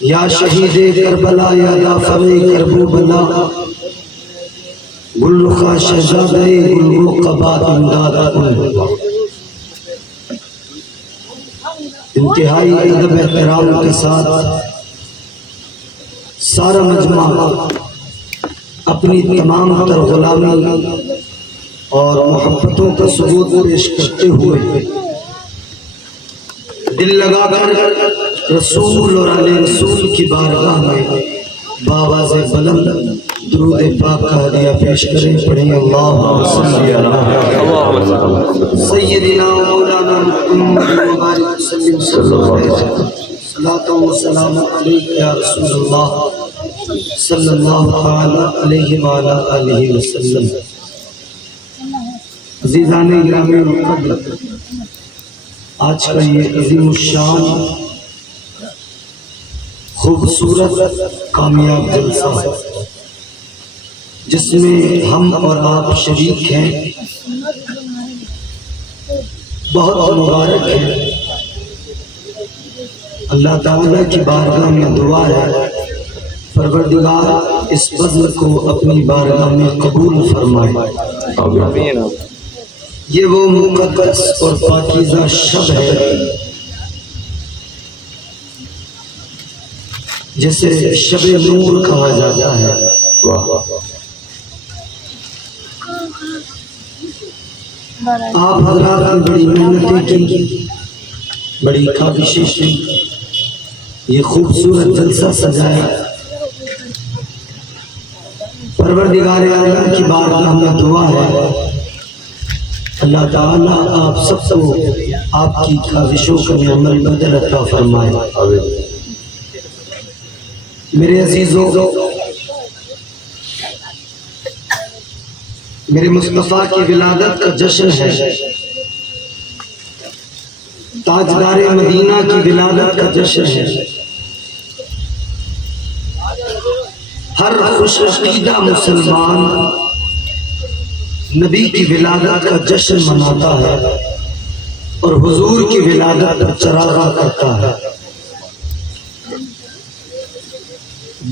یا شہید کربلا یا دافع کرب و بلا، گل رخا شہزادہ گل و قباد امداد کن۔ انتہائی ادب احترام کے ساتھ سارا مجمع اپنی تمام تر غلامی اور محبتوں کا ثبوت پیش کرتے ہوئے دل لگا کر رسول اور آل رسول کی بارگاہ میں بآواز بلند درود پاک کا ہدیہ پیش کریں۔ پڑھیں اللہم صلی اللہ سیدنا مولانا محمد مبارک وسلم صلی اللہ علیہ وسلم، صلاۃ و سلام علیک یا رسول اللہ صلی اللہ علیہ وآلہ آلہ وسلم۔ عزیزان گرامی مقدر، آج کا یہ عظیم الشان خوبصورت کامیاب جلسہ ہے جس میں ہم اور آپ شریک ہیں، بہت مبارک ہے۔ اللہ تعالیٰ کی بارگاہ میں دعا ہے پروردگار اس بزم کو اپنی بارگاہ میں قبول فرمائے۔ یہ وہ مقدس اور پاکیزہ شب ہے جسے شب نور کہا جاتا ہے۔ آپ حضرات نے بڑی محنتیں کی، بڑی کاوشیں کی، یہ خوبصورت جلسہ سجایا۔ پروردگار عالم کی بارگاہ میں دعا ہے اللہ تعالیٰ آپ سب کو آپ کی کاوشوں کا عمل بدل عطا فرمائے۔ میرے عزیزوں، میرے مصطفیٰ کی ولادت کا جشن ہے، تاجدار مدینہ کی ولادت کا جشن ہے۔ ہر خوش عقیدہ مسلمان نبی کی ولادت کا جشن مناتا ہے اور حضور کی ولادت پر چراغاں کرتا ہے۔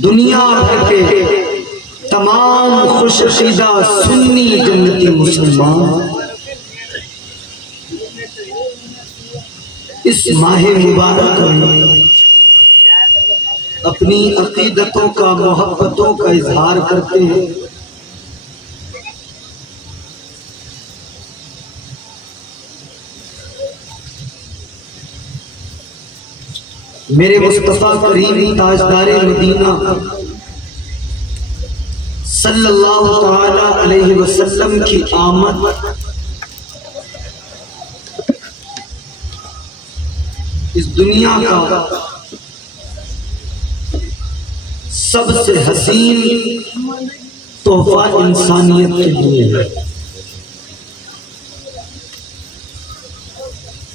دنیا بھر کے تمام خوش عقیدہ سنی جنتی مسلمان اس ماہ مبارک میں اپنی عقیدتوں کا، محبتوں کا اظہار کرتے ہیں۔ میرے مصطفیٰ کریم تاجدار مدینہ صلی اللہ تعالی علیہ وسلم کی آمد اس دنیا کا سب سے حسین تحفہ انسانیت کے لیے ہے۔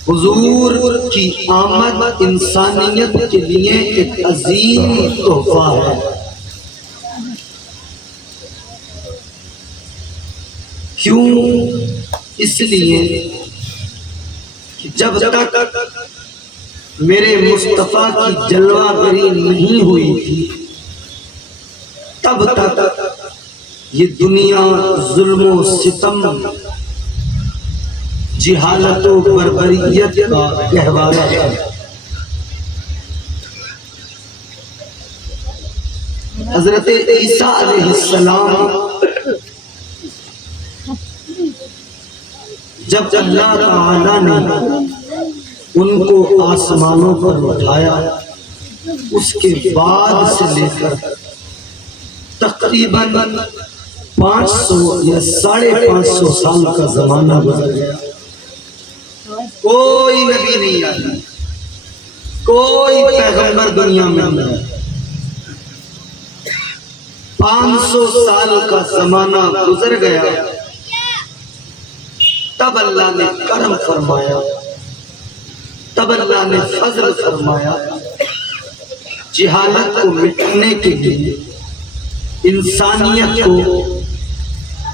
حضور کی آمد انسانیت کے لیے ایک عظیم تحفہ ہے۔ کیوں؟ اس لیے کہ جب تک میرے مصطفیٰ کی جلوہ گری نہیں ہوئی تھی تب تک یہ دنیا ظلم و ستم، جہالت و بربریت کا گہوارہ ہے۔ حضرت عیسیٰ علیہ السلام جب اللہ تعالیٰ نے ان کو آسمانوں پر اٹھایا، اس کے بعد سے لے کر تقریباً 500 یا 550 سال کا زمانہ گزر گیا، کوئی نبی نہیں آیا، کوئی پیغمبر دنیا میں نہیں آیا۔ 500 سال کا زمانہ گزر گیا، تب اللہ نے کرم فرمایا، تب اللہ نے فضل فرمایا، جہالت کو مٹانے کے لیے، انسانیت کو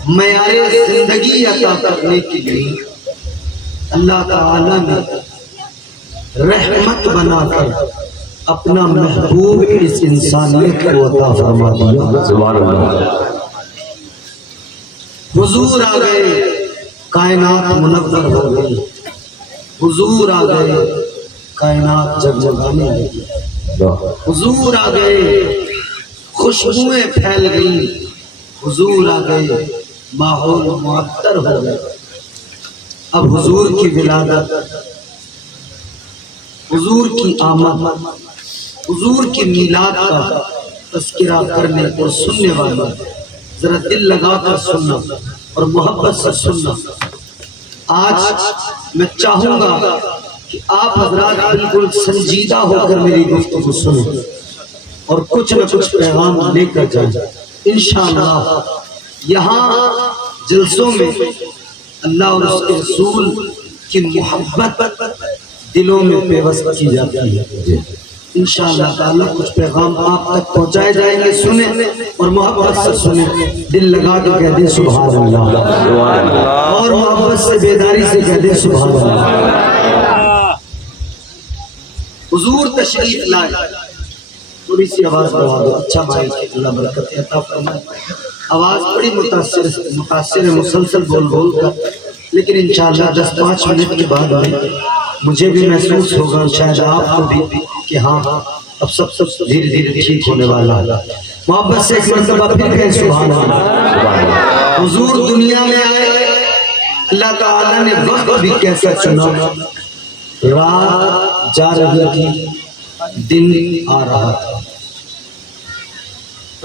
معیار زندگی عطا کرنے کے لیے اللہ تعالیٰ نے رحمت بنا کر اپنا محبوب اس انسانیت کو عطا فرما دیا۔ سبحان اللہ۔ حضور آ گئے، کائنات منور ہو گئی، حضور آ گئے، کائنات جگمگانے لگی، حضور آ گئے، خوشبوئیں پھیل گئی، حضور آ گئے، ماحول معطر ہو گئے۔ اب حضور کی ولادت، حضور کی آمد، حضور کی میلاد کا تذکرہ کرنے اور سننے والا ذرا دل لگا کر سننا اور محبت سے سننا۔ آج میں چاہوں گا کہ آپ حضرات بالکل سنجیدہ ہو کر میری گفتگو سنیں اور کچھ نہ کچھ پیغام لے کر جائیں انشاءاللہ۔ یہاں جلسوں میں اللہ اور اس کے رسول کی محبت دلوں میں پیوست کی جاتی ہے۔ انشاءاللہ تعالیٰ کچھ پیغام آپ تک پہنچائے جائیں گے، سنیں اور محبت سے سنیں، دل لگا کے کہہ دیں سبحان اللہ، اور محبت سے بیداری سے کہہ دیں سبحان اللہ۔ حضور تشریف لائے، تھوڑی سی آواز بڑھا دو، اچھا مائک ہے، اللہ برکت عطا فرمائے۔ آواز بڑی متاثر ہے مسلسل بول بول کر، لیکن انشاءاللہ 10-5 منٹ کے بعد مجھے بھی محسوس ہوگا، شاید آپ کو بھی، کہ ہاں اب سب دھیرے دھیرے ٹھیک ہونے والا ہے۔ محبت سے ایک مرتبہ پھر کہیں سبحان اللہ۔ حضور دنیا میں آئے، اللہ تعالیٰ نے وقت بھی کیسا چنا، رات جا رہی تھی، دن آ رہا تھا،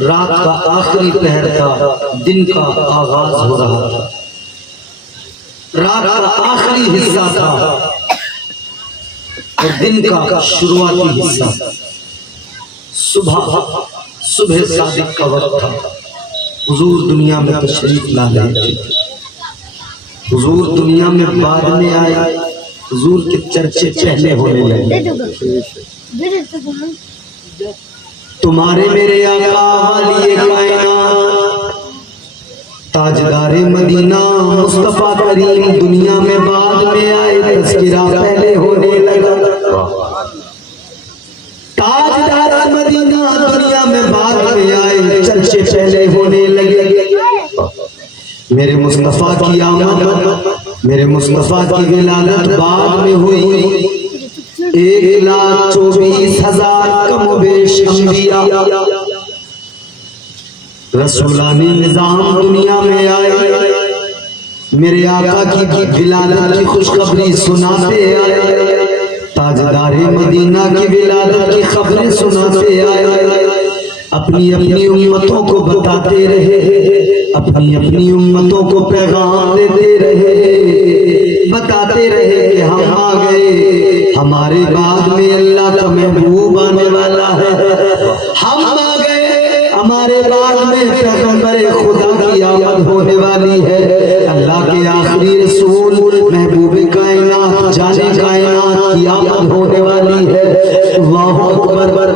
رات کا آخری پہر تھا، دن کا آغاز ہو رہا تھا، رات کا آخری حصہ تھا اور دن کا شروعاتی حصہ، صبح صادق کا وقت تھا۔ حضور دنیا میں تشریف لا رہے تھے، حضور دنیا میں بعد میں آئے، حضور کے چرچے پہلے ہونے لگے۔ تمہارے میرے آقا والی کائنات، تاجدار مدینہ مصطفیٰ کریم دنیا میں بعد میں آئے، تذکرہ پہلے ہونے لگا۔ تاجدار مدینہ دنیا میں بعد میں آئے، چرچے پہلے ہونے لگے۔ میرے مصطفیٰ کی آمد، میرے مصطفیٰ کی ولادت بعد میں ہوئی۔ 1,24,000 کم و بیش انبیاء رسولان نظام دنیا میں آئے، میرے آقا کی ولادت کی خوشخبری سناتے آئے، تاجدار مدینہ کی ولادت کی خبریں سناتے آئے، اپنی اپنی امتوں کو بتاتے رہے، اپنی اپنی امتوں کو پیغام دیتے رہے، بتاتے رہے کہ ہم آ گئے، ہمارے بعد میں اللہ کا محبوب آنے والا ہے، ہم آ گئے، ہمارے بعد میں پیغمبر خدا کی آمد ہونے والی ہے، اللہ کے آخری رسول محبوب کائنات جانے کائنات کی آمد ہونے والی ہے۔ اللہ اکبر،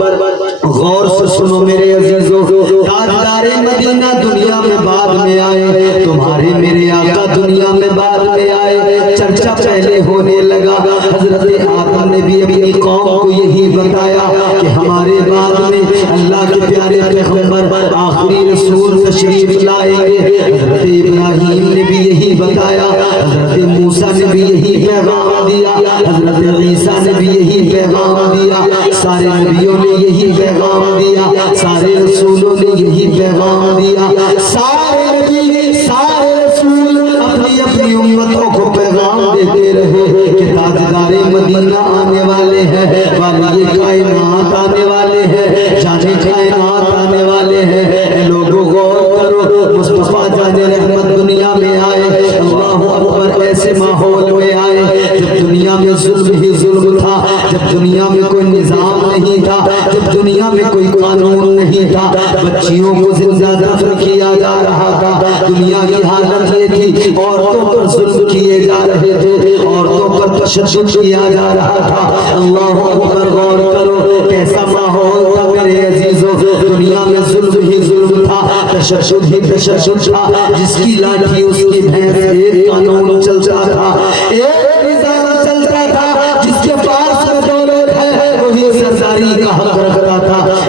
غور سے سنو میرے عزیزوں، تاجدار مدینہ دنیا میں بعد میں آئے، تمہارے میرے آقا دنیا میں بعد میں آئے، چرچا پہلے ہونے لگا۔ حضرت آدم نے بھی اپنی قوم کو یہی بتایا کہ ہمارے بعد میں اللہ کے پیارے پیغمبر آخری رسول تشریف لائیں گے۔ حضرت ابراہیم نے بھی یہی بتایا، حضرت موسیٰ نے بھی یہی پیغام دیا، حضرت عیسیٰ نے بھی یہی پیغام دیا، سارے نبیوں نے یہی پیغام دیا، سارے رسولوں نے یہی پیغام دیا، سارے نبی سارے رسول اپنی اپنی امتوں کو پیغام دیتے رہے کہ تاجدار مدینہ آنے والے ہیں، والی کائنات آنے والے ہیں، جانے کائنات آنے والے ہیں۔ اے لوگوں غور کرو، مصطفیٰ جانے رحمت دنیا میں آئے، اللہ اکبر، ایسے ماحول میں آئے جب دنیا میں ظلم ہی ظلم تھا، جب دنیا میں کوئی نظام نہیں تھا، جب دنیا میں کوئی قانون نہیں تھا، بچیوں کو زندہ دفن کیا جا رہا تھا، دنیا کی حالت یہ تھی، عورتوں پر ظلم کیے جا رہے تھے، عورتوں پر تشدد کیا جا رہا تھا۔ اللہ اکبر، غور کرو کیسا ماحول تھا میرے عزیزوں، دنیا میں ظلم ہی ظلم تھا، تشدد ہی تشدد تھا، جس کی لاٹھی اس کی بھینس، ایک قانون چلتا تھا، ایک نظام چلتا تھا، جس کے پاس میں دولت ہے وہی سرداری کا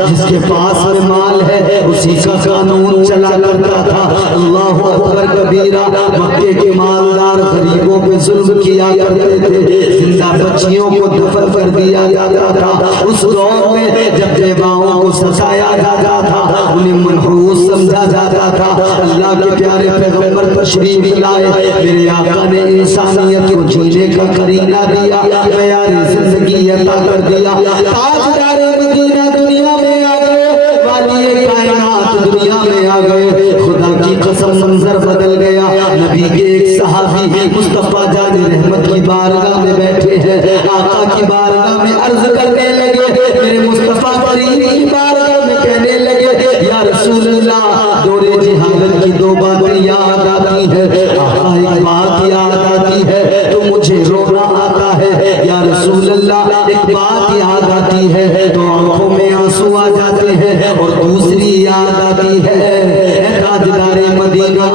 جس کے پاس میں مال ہے اسی کا قانون چلا کرتا تھا۔ اللہ اکبر کبیرہ۔ مکے کے مالدار غریبوں پہ ظلم کیا کرتے تھے، زندہ بچیوں کو دفن کر دیا جاتا تھا۔ اس دور میں جب بیواؤں کو ستایا جاتا تھا، انہیں منحوس سمجھا جاتا تھا، اللہ کے پیارے پیغمبر تشریف لائے، میرے آقا نے انسانیت کو جینے کا قرینہ دیا، معیار زندگی عطا کر دیا۔ تاجدار مدینہ دنیا میں آ گئے، والی کائنات دنیا میں آ گئے۔ خدا کی قسم منظر بدل گیا۔ نبی کے ایک صحابی مصطفیٰ جان رحمت کی بارگاہ میں بیٹھے ہیں، آقا کی بارگاہ میں عرض کرنے لگے، میرے مصطفیٰ کریم کی بارگاہ میں کہنے لگے، یا رسول اللہ دورے جہاد کی دو باتیں یاد آتی ہے، آقا ایک بات یاد آتی ہے تو مجھے رونا آتا ہے، یا رسول اللہ ایک بات یاد آتی ہے تو آنکھوں میں آنسو آ جاتے ہیں، اور دوسری یاد آتی ہے اے تاجدار مدینہ،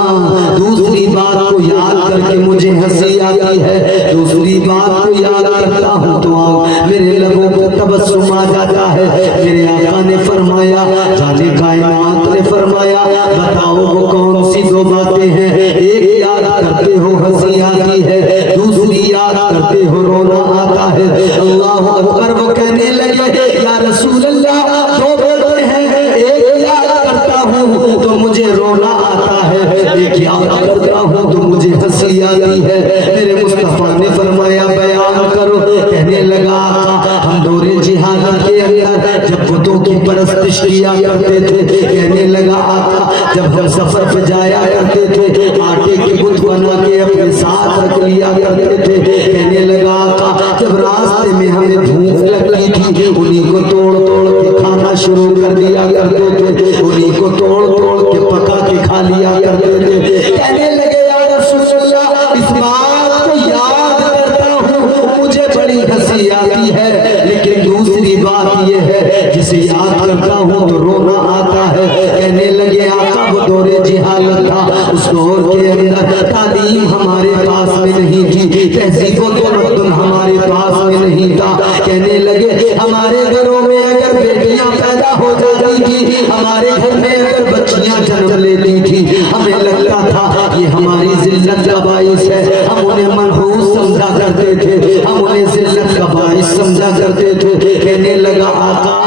دوسری بات کو یاد کر کے مجھے ہنسی آتی ہے، دوسری بات کو یاد کرتا ہوں تو میرے لبوں کو تبسم آ جاتا ہے۔ میرے آقا نے فرمایا، جانے کائنات نے فرمایا، بتاؤ وہ کون سی دو باتیں ہیں؟ ایک یاد کرتے ہو ہنسی آتی ہے، دوسری یاد کرتے ہو رونا آتا ہے۔ اللہ اکبر۔ وہ کہنے لگے، یا رسول اللہ دو باتیں ہیں، ایک یاد کرتا ہوں تو مجھے رونا آتا ہے، ایک یاد کرتا ہوں تو مجھے ہنسی آتی ہے۔ میرے مصطفیٰ نے فرمایا بیان کرو۔ کہنے لگا، آقا ہم دورے جہاد کے اندر جب بتوں کی پرستش کیا کرتے تھے، کہنے لگا آقا جب ہم سفر پہ جایا کرتے تھے آٹے کے بت بنا کے اپنے ساتھ رکھ لیا کرتے تھے، کہنے لگا آقا جب راستے میں ہمیں بھوک لگتی تھی انہیں کو توڑ توڑ کے کھانا شروع کر دیا کرتے تھے، انہیں کو توڑ توڑ کے پکا کے کھا لیا کرتے تھے۔ کہنے لگے، یا رسول اللہ اس بات کو یاد کرتا ہوں مجھے بڑی ہنسی آتی ہے، لیکن دوسری بات یہ ہے جسے یاد کرتا ہوں تو رونا آتا ہے۔ کہنے لگے، آقا وہ دور جہالت تھا، اس دور کے اندر تعلیم ہمارے پاس میں نہیں تھی، تہذیب و تمدن ہمارے پاس میں نہیں تھا۔ کہنے لگے ہمارے گھروں میں اگر بیٹیاں پیدا ہو جاتی تھی، ہمارے گھر میں اگر بچیاں جنم لیتی تھی، ہمیں لگتا تھا یہ ہماری ذلت کا باعث ہے، ہم انہیں منحوس سمجھا کرتے تھے، ہم انہیں ذلت کا باعث سمجھا کرتے تھے۔ کہنے لگا آقا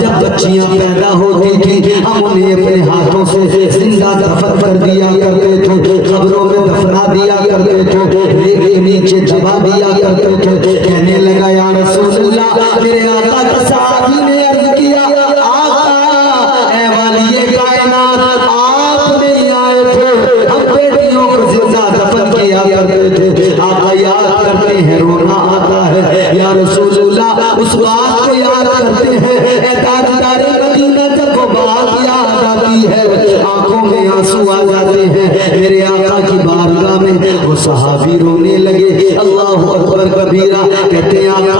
جب بچیاں پیدا ہوتی تھی ہم انہیں اپنے ہاتھوں سے زندہ دفن کر دیا کرتے تھے، قبروں میں دفنا دیا کرتے تھے، ریت کے نیچے دبا دیا کرتے تھے۔ کہنے لگا، یا رسول اللہ میرے آقا کے صحابی نے عرض کیا، آقا اے والی کائنات آپ نہیں آئے تھے، ہم بیٹیوں کو زندہ دفن کیا کرتے تھے، آقا یاد کرتے ہیں رونا آتا ہے۔ یا رسول اللہ اس بات کو یاد کرتے ہیں، اے تاجدار مدینہ جب وہ بات یاد آتی ہے آنکھوں میں آنسو آ جاتے ہیں۔ میرے آقا کی بارگاہ میں وہ صحابی رونے لگے، اللہ اکبر کبیرہ۔ کہتے ہیں آقا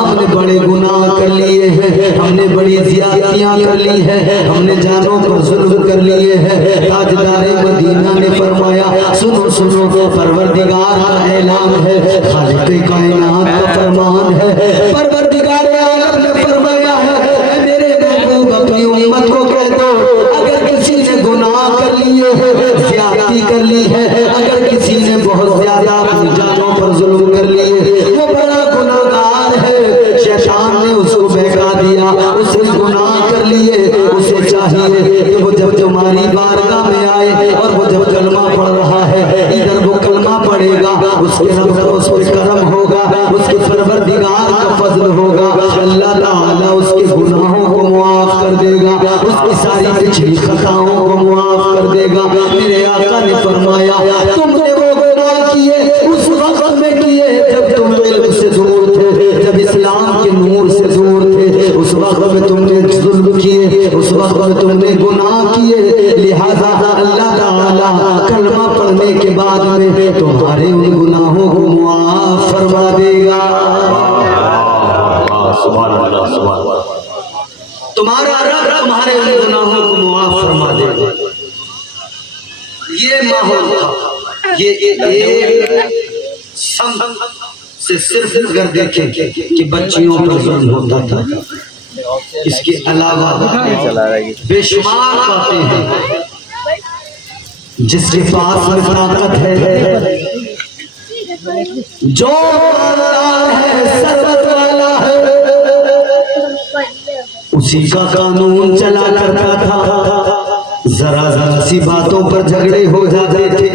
ہم نے بڑے گناہ کر لیے ہیں، ہم نے بڑی زیادتیاں کر لی ہیں، ہم نے جانوں پر ظلم کر لیے ہیں۔ تاجدار مدینہ نے فرمایا، سنو سنو پروردگار کا اعلان ہے، خالق کائنات کا فرمان ہے، پروردگار عالم نے فرمایا ہے میرے محبوب اپنی امت کو کہہ دو اگر کسی نے گناہ کر لیے ہے، زیادتی کر لی ہے، اگر کسی نے بہت زیادہ اپنی جانوں پر ظلم کر لیے وہ بڑا گناہگار ہے، شیطان نے اس کو بہکا دیا، اس نے گناہ کر لیے، اسے چاہیے کہ وہ جب تمہاری بارگاہ میں آئے اور وہ جب کلمہ پڑھ رہا ہے ادھر وہ کلمہ پڑھے گا، اس کے رب کا اس پہ کرم ہوگا، اس کے پروردگار کا فضل ہوگا، اللہ تعالیٰ اس کے گناہوں کو معاف کر دے گا، اس کی ساری پچھلی خطاؤں کو معاف کر دے گا۔ میرے آقا نے فرمایا تم نے وہ گناہ کیے اس وقت میں کیے جب تم علم سے دور تھے، جب اسلام کے نور سے دور تھے، اس وقت میں تم نے ظلم کیے، اس وقت میں تم نے گناہ کیے، لہذا اللہ تعالیٰ کلمہ پڑھنے کے بعد میں تمہارے ان گناہوں کو معاف فرما دے گا۔ تمہارا رب تمہارے ان گناہوں کو معاف فرما دے گا۔ یہ ماحول تھا، یہ ایک سم سے صرف اگر دیکھیں کہ بچیوں پر ظلم ہوتا تھا، اس کے علاوہ بے شمار باتیں ہیں. جس کے پاس میں طاقت ہے، جو مالدار ہے، ثروت والا ہے، اسی کا قانون چلا کرتا تھا. ذرا ذرا سی باتوں پر جھگڑے ہو جاتے تھے.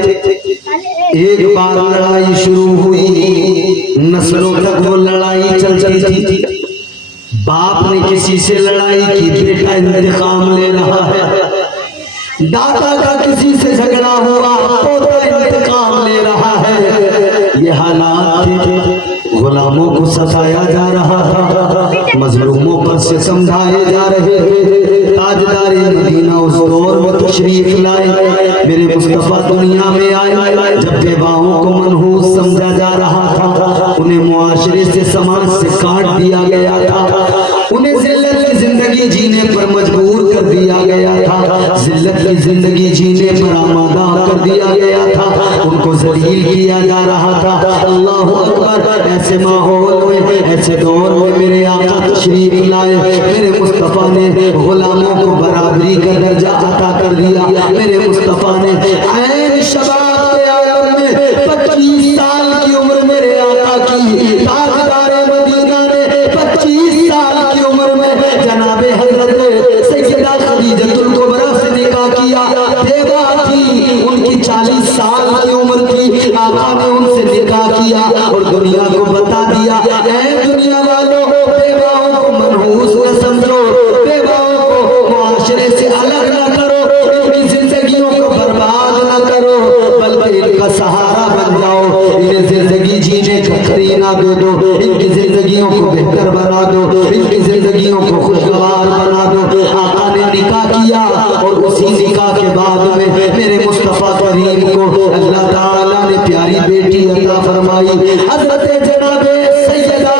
ایک بار لڑائی شروع ہوئی، نسلوں تک وہ لڑائی چلتی تھی. باپ نے کسی سے لڑائی کی، بیٹا انتقام لے رہا ہے. دادا کا کسی سے جھگڑا ہوا، پوتا انتقام لے رہا ہے. یہ حالات تھے. غلاموں کو ستایا جا رہا تھا، مظلوموں پر سے سمجھائے جا رہے تھے. تاجدار مدینہ اس دور میں تشریف لائے. میرے مصطفیٰ دنیا میں آئے جب بیواؤں کو منحوس سمجھا جا رہا تھا، انہیں معاشرے سے، سماج سے کاٹ دیا گیا تھا، انہیں ذلت کی زندگی جینے پر مجبور کر دیا گیا تھا، ذلت کی زندگی جینے پر آمادہ کر دیا گیا تھا، ان کو ذلیل کیا جا رہا تھا. اللہ اکبر. ایسے ماحول میں، ایسے دور میں میرے آقا تشریف لائے. میرے مصطفیٰ نے غلاموں کو برابری کا درجہ عطا کر دیا. میرے مصطفیٰ نے عین شباب کے عالم میں 25 سال کی عمر میرے آقا کی، تاجدار مدینہ نے 25 سال کی عمر میں جناب حضرت سیدہ خدیجہ الکبریٰ سے نکاح کیا. بیوہ تھی، ان کی 40 سال کی عمر تھی. آقا نے ان سے نکاح کیا اور دنیا کو بتا دیا، اے دنیا والوں، بیواؤں کو منحوس نہ سمجھو، بیواؤں کو معاشرے سے الگ نہ کرو، ان کی زندگیوں کو برباد نہ کرو، بلکہ ان کا سہارا بن جاؤ. انہیں زندگی جینے کا قرینہ دے دو، ان کی زندگیوں کو بہتر بنا دو، ان کی زندگیوں کو خوشگوار بنا دو. آقا نے نکاح کیا اور اسی نکاح کے بعد میں میرے مصطفیٰ کریم کو اللہ تعالیٰ نے پیاری بیٹی عطا فرمائی. حضرت جناب سیدہ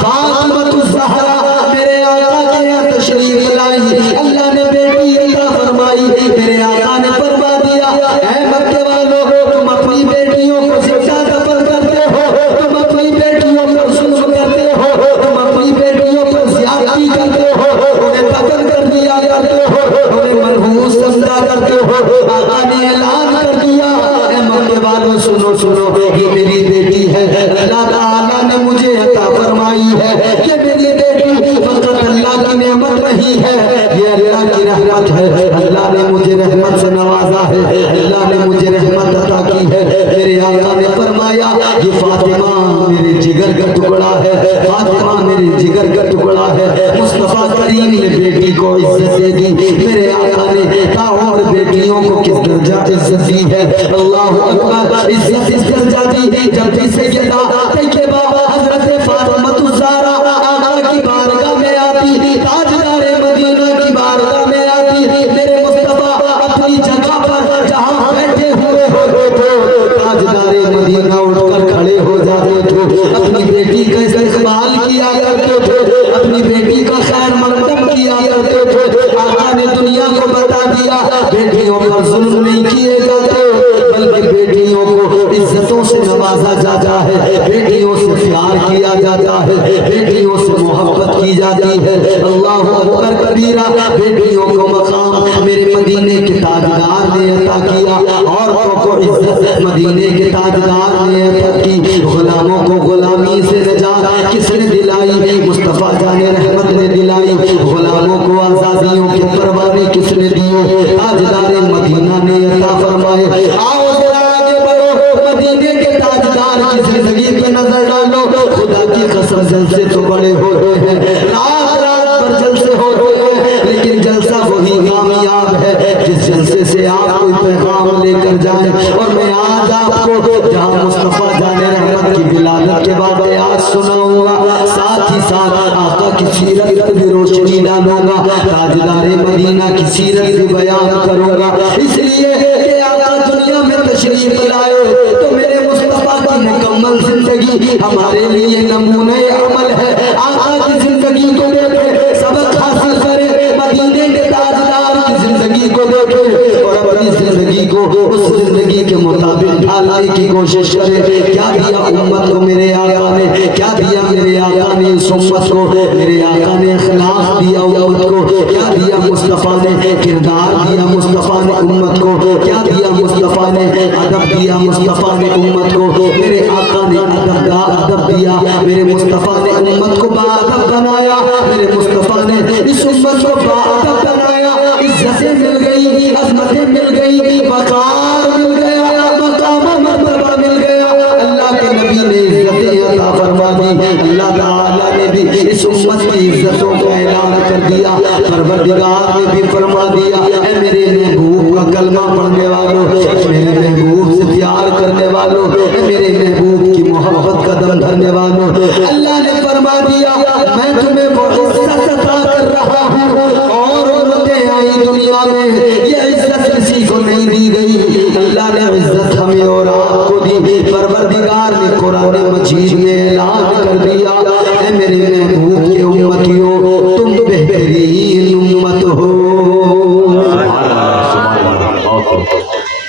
فاطمہ الزہرا میرے آقا کے یہاں تشریف لائی. اللہ نے بیٹی عطا فرمائی. میرے آقا نے فرما دیا، اے مکے والوں، تم اپنی بیٹیوں کو زندہ دفن کرتے ہو، تم اپنی بیٹیوں پر ظلم کرتے ہو، تم اپنی بیٹیوں پر زیادتی کرتے ہو، انہیں قتل کر دیا کرتے ہو، انہیں منحوس سمجھا کرتے ہو. آقا نے اعلان کر دیا، اے مکے والوں سنو سنو، یہ میری بیٹی ہے. اللہ تعالیٰ نے مجھے عطا فرمائی ہے کہ میری بیٹی فقط اللہ کی نعمت نہیں ہے، یہ اللہ کی رحمت ہے. اللہ نے مجھے رحمت سے نوازا ہے، اللہ نے مجھے رحمت عطا کی ہے. میرے آقا نے فرمایا، یہ فاطمہ میرے جگر کا ٹکڑا ہے، فاطمہ میرے جگر کا ٹکڑا ہے. مصطفیٰ کریم نے بیٹی کو عزت دے دی. میرے آقا نے اور بیٹیوں کو کس درجہ عزت دی ہے. اللہ اکبر. عزت اس درجہ دی جب سیدہ طیبہ حضرت فاطمہ الزہرا آقا کی بارگاہ میں آتی، تاجدار مدینہ کی بارگاہ میں آتی. میرے مصطفیٰ اپنی جگہ پر جہاں بیٹھے ہوئے ہوتے تھے، تاجدار مدینہ اٹھ کر کھڑے ہو جاتے تھے، اپنی بیٹی کا استقبال کیا کرتے تھے، اپنی بیٹی کا خیر مقدم کیا کرتے تھے. آقا نے دنیا کو بتا دیا، بیٹیوں پر ظلم نہیں کیے جاتے، بلکہ بیٹیوں کو عزتوں سے نوازا جاتا ہے، بیٹیوں سے پیار کیا جاتا ہے، بیٹیوں سے محبت کی جاتی ہے. اللہ اکبر کبیرہ. بیٹیوں کو مقام میرے مدینے کے تاجدار نے عطا کیا، عورتوں کو عزت مدینے کے تاجدار نے عطا کی. غلاموں کو غلامی سے نجات کس نے دلائی؟ مصطفیٰ جان رحمت نے دلائی. غلاموں کو آزادیوں کے پروانے کس نے دیے؟ تاجدار مدینہ نے عطا فرمائے. آؤ ذرا آگے بڑھو، مدینے کے تاجدار کی زندگی پہ نظر ڈالو. خدا کی قسم جلسے تو بڑے ہوتے ہیں، رات رات پر جلسے ہوتے ہیں، لیکن جلسہ وہی کامیاب ہے جس جلسے سے آپ کوئی پیغام لے کر جائیں. اور میں آج آپ کو جہاں مصطفیٰ جان رحمت کی ولادت کے واقعات سناؤں گا، ساتھ ہی ساتھ آقا کی سیرت پر بھی روشنی ڈالوں گا، تاجدار مدینہ کی سیرت بھی بیان کروں گا. اس لیے کہ آقا دنیا میں تشریف لائے تو میرے مصطفیٰ کی مکمل زندگی ہمارے لیے نمونہ عمل ہے. آقا کی زندگی کو دیکھیں، سبق حاصل کریں، مدینے کے تاجدار کی زندگی کو دیکھیں اور اپنی زندگی کو اس زندگی کے مطابق ڈھالنے کی کوشش کریں. کیا دیا امت کو میرے آقا نے، کیا دیا میرے آقا نے اس امت کو؟ میرے آقا نے اخلاق امت کو؟ کیا دیا مصطفیٰ نے؟ کردار دیا مصطفیٰ نے امت کو؟ کیا دیا مصطفیٰ نے؟ ادب دیا مصطفیٰ نے امت کو؟ میرے آقا نے ادب دیا، میرے مصطفیٰ نے امت کو باادب بنایا، میرے مصطفیٰ نے اس امت کو باادب بنایا، عزتیں مل گئی، عظمتیں مل گئی، وقار مل گیا، مقام و مرتبہ مل گیا، اللہ کے نبی نے عزتیں عطا فرما دی، اللہ تعالیٰ نے بھی اس امت کی عزتوں کا اعلان کر دیا، پروردگار نے بھی فرما دیا اے میرے محبوب کا کلمہ پڑھنے والوں، میرے محبوب سے پیار کرنے والوں، میرے محبوب کی محبت کا دم دھرنے والوں، اللہ نے فرما دیا میں تمہیں وہ عزت عطا کر رہا ہوں، اور عورتیں آئی دنیا میں یہ عزت کسی کو نہیں دی گئی، اللہ نے عزت ہمیں اور آپ کو دی، پروردگار نے قرآن مجید میں اعلان کر دیا اے میرے محبوب کے امتیوں تم بہترین امت ہو۔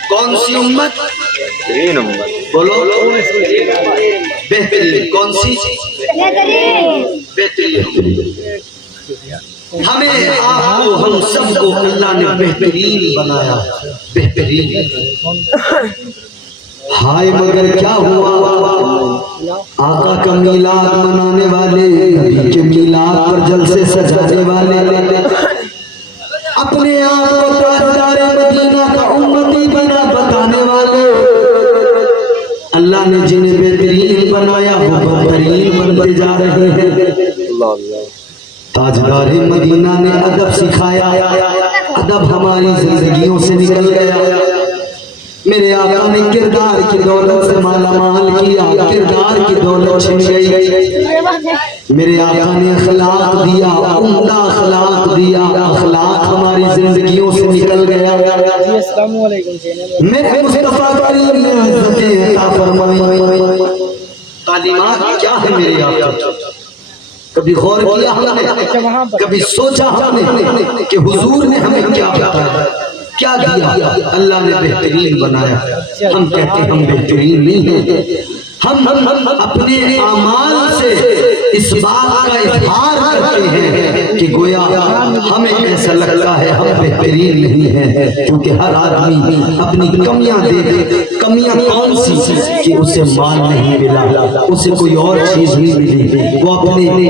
کون سی امت؟ بہترین امت بولو، بہترین کون سی؟ بہترین۔ ہمیں آپ کو ہم سب کو اللہ نے بہترین بنایا، بہترین۔ ہائے مگر کیا ہوا، آقا کا میلاد منانے والے، نبی کے میلاد پر جلسے سجانے والے، اپنے آپ کو تاجدار مدینہ کا امتی بنا بتانے والے، اللہ نے جنہیں بہترین بنایا وہ بہترین بنتے جا رہے ہیں۔ تاجدار مدینہ نے ادب سکھایا، ادب ہماری زندگیوں سے نکل گیا، میرے آقا نے کردار کی دولت سے مالا مال کیا، کردار کی دولت چھن گئی، میرے آقا نے اخلاق دیا، عمدہ اخلاق دیا، اخلاق ہماری زندگیوں سے نکل گیا، میرے مصطفیٰ کریم نے عزتیں عطا فرمائی۔ تعلیمات کیا ہے میرے آقا؟ کبھی غور کیا ہم نے؟ کبھی سوچا ہم نے کہ حضور نے ہمیں کیا بتایا، کیا دیا؟ اللہ نے بہترین بنایا۔ ہم کہتے ہیں ہم بہترین نہیں ہیں، ہم اپنے اعمال سے اس بات کا اظہار کرتے ہیں کہ گویا ہمیں ایسا لگتا ہے ہم بہترین نہیں ہیں، کیونکہ ہر آدمی اپنی کمیاں دیکھے، کمیاں کون سی کہ اسے مال نہیں ملا، اسے کوئی اور چیز نہیں ملی، وہ اپنے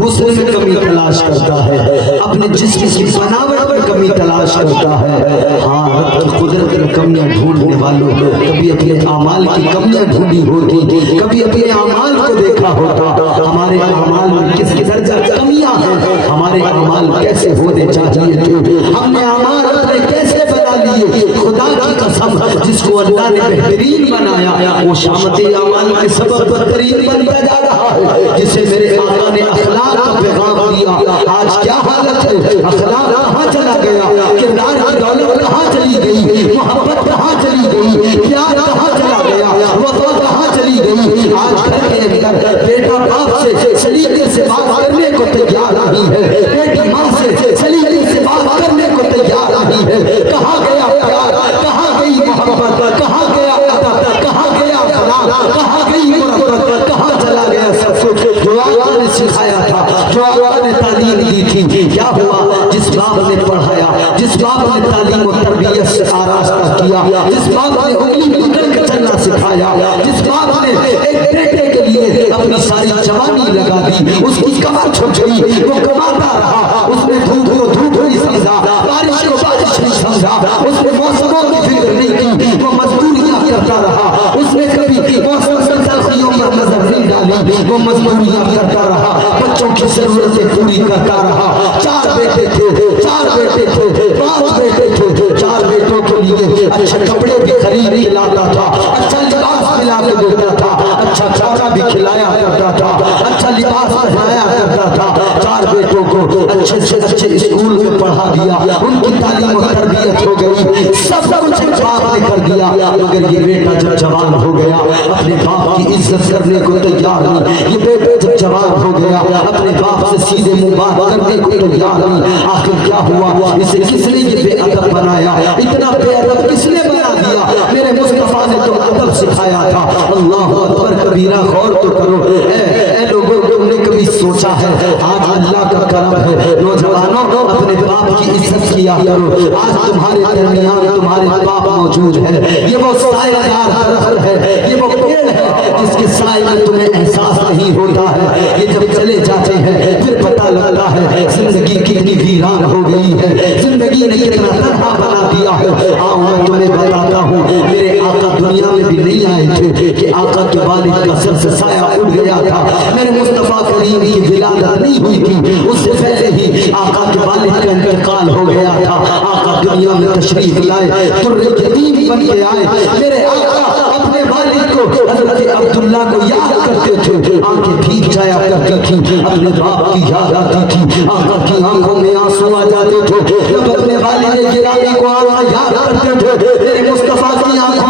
حسن میں کمی تلاش کرتا ہے، اپنے جسم کی بناوٹ میں کمی تلاش کرتا ہے۔ ہاں قدرت میں کمیاں ڈھونڈنے والوں کبھی اپنے اعمال کی کمیاں ڈھونڈی ہوگی، کبھی اپنے اعمال کو دیکھا ہوگا، ہمارے اعمال میں کس درجہ کمیاں ہیں، ہمارے اعمال کیسے ہونے چاہیے تھے، ہم نے اعمال اپنے کیسے بنا لیے۔ خدا کی قسم جس کو اللہ نے بہترین بنایا وہ شامت اعمال کے سبب بہترین بنتا جا رہا ہے، جسے میرے آقا نے اخلاق کا پیغام دیا، آج کیا حالت ہے، اخلاق کہاں چلا گیا، کردار کی دولت کہاں چلی گئی، محبت کہاں چلی گئی، پیار کہاں چلا گیا، وفا کہاں چلی گئی۔ آج گھر کے اندر بیٹا باپ سے سلیقے سے بات کرنے کو تیار نہیں ہے، بیٹی ماں سے سلیقے سے بات کرنے کو تیار نہیں ہے، کہاں گیا پیار، کہاں گئی محبت، کہاں گیا ادب، کہاں گیا اخلاق، کہاں گئی محبت، کہاں چلا گیا سب کچھ جو آقا نے سکھایا تھا، جو آقا نے تعلیم دی تھی۔ کیا ہوا؟ جس باپ نے پڑھایا، جس باپ نے تعلیم و تربیت سے آراستہ کیا، جس باپ نے انگلی پکڑ کے چلنا سکھایا، جس باپ نے ایک بیٹے کے لیے اپنی ساری جوانی لگا دی، اس کی کمر چھٹ گئی، وہ کماتا رہا، اس نے دھوپ کو دھوپ نہیں سمجھا، بارش کو بارش نہیں سمجھا، اس نے موسموں کی فکر نہیں کی، وہ مزدوریاں کرتا رہا، اس نے کبھی موسم سرسبزیوں پر نظر نہیں ڈالی، وہ مزدوریاں کرتا رہا، بچوں کی ضرورتیں پوری کرتا رہا۔ چار بیٹے تھے، چار بیٹے تھے، پانچ بیٹے تھے، چار بیٹوں کے لیے اچھے کپڑے بھی خرید کے لاتا تھا، اچھا لباس ملا کے دیتا تھا، اچھا کھانا بھی کھلایا کرتا تھا، اچھا لباس پہنایا کرتا تھا، چار بیٹوں کو اچھے سے اچھے اسکول میں پڑھا دیا، ان کی تعلیم و تربیت ہو گئی، سب کچھ باپ نے کر دیا، مگر یہ بیٹا جب جوان ہو گیا اپنے باپ کی عزت کرنے کو تیار نہیں، یہ بیٹا جب جوان ہو گیا اپنے باپ سے سیدھے منہ بات کرنے کو تیار نہیں۔ آخر کیا ہوا؟ اسے کس نے یہ بے ادب بنایا؟ اتنا بے ادب کس نے بنا دیا؟ میرے مصطفیٰ نے تو ادب سکھایا تھا۔ اللہ اکبر کبیرہ، غور تو کرو اے لوگوں، تم نے کبھی سوچا ہے آج اللہ کا کرم ہے نوجوانوں اپنے باپ کی عزت کیا کرو آج تمہارے درمیان تمہارے باپ موجود ہے یہ وہ سایہ دار درخت ہے یہ وہ پیڑ ہے جس کے سائے میں تمہیں احساس نہیں ہوتا ہے یہ جب چلے جاتے ہیں پھر پتہ لگتا ہے زندگی کتنی ویران ہو گئی ہے زندگی نے کتنا تنہا بنا دیا ہے آؤ میں تمہیں بتاتا ہوں میرے آقا دنیا میں بھی نہیں آئے تھے کہ آقا کے والد کا سر سے سایہ اڑ گیا تھا میرے مصطفیٰ کریم کی ولادت نہیں ہوئی تھی اس سے پہلے ہی آقا کے والد کا انتقال ہو گیا تھا آقا دنیا میں تشریف لائے در یتیم بن کے آئے میرے آقا اپنے والد کو حضرت عبداللہ کو یاد کرتے تھے آنکھیں بھیگ جایا کرتی تھی اپنے باپ کی یاد آتی تھی آقا کی آنکھوں میں آنسو آ جاتے تھے جب اپنے والد گرامی کو آقا یاد کرتے تھے میرے مصطفیٰ کی آنکھوں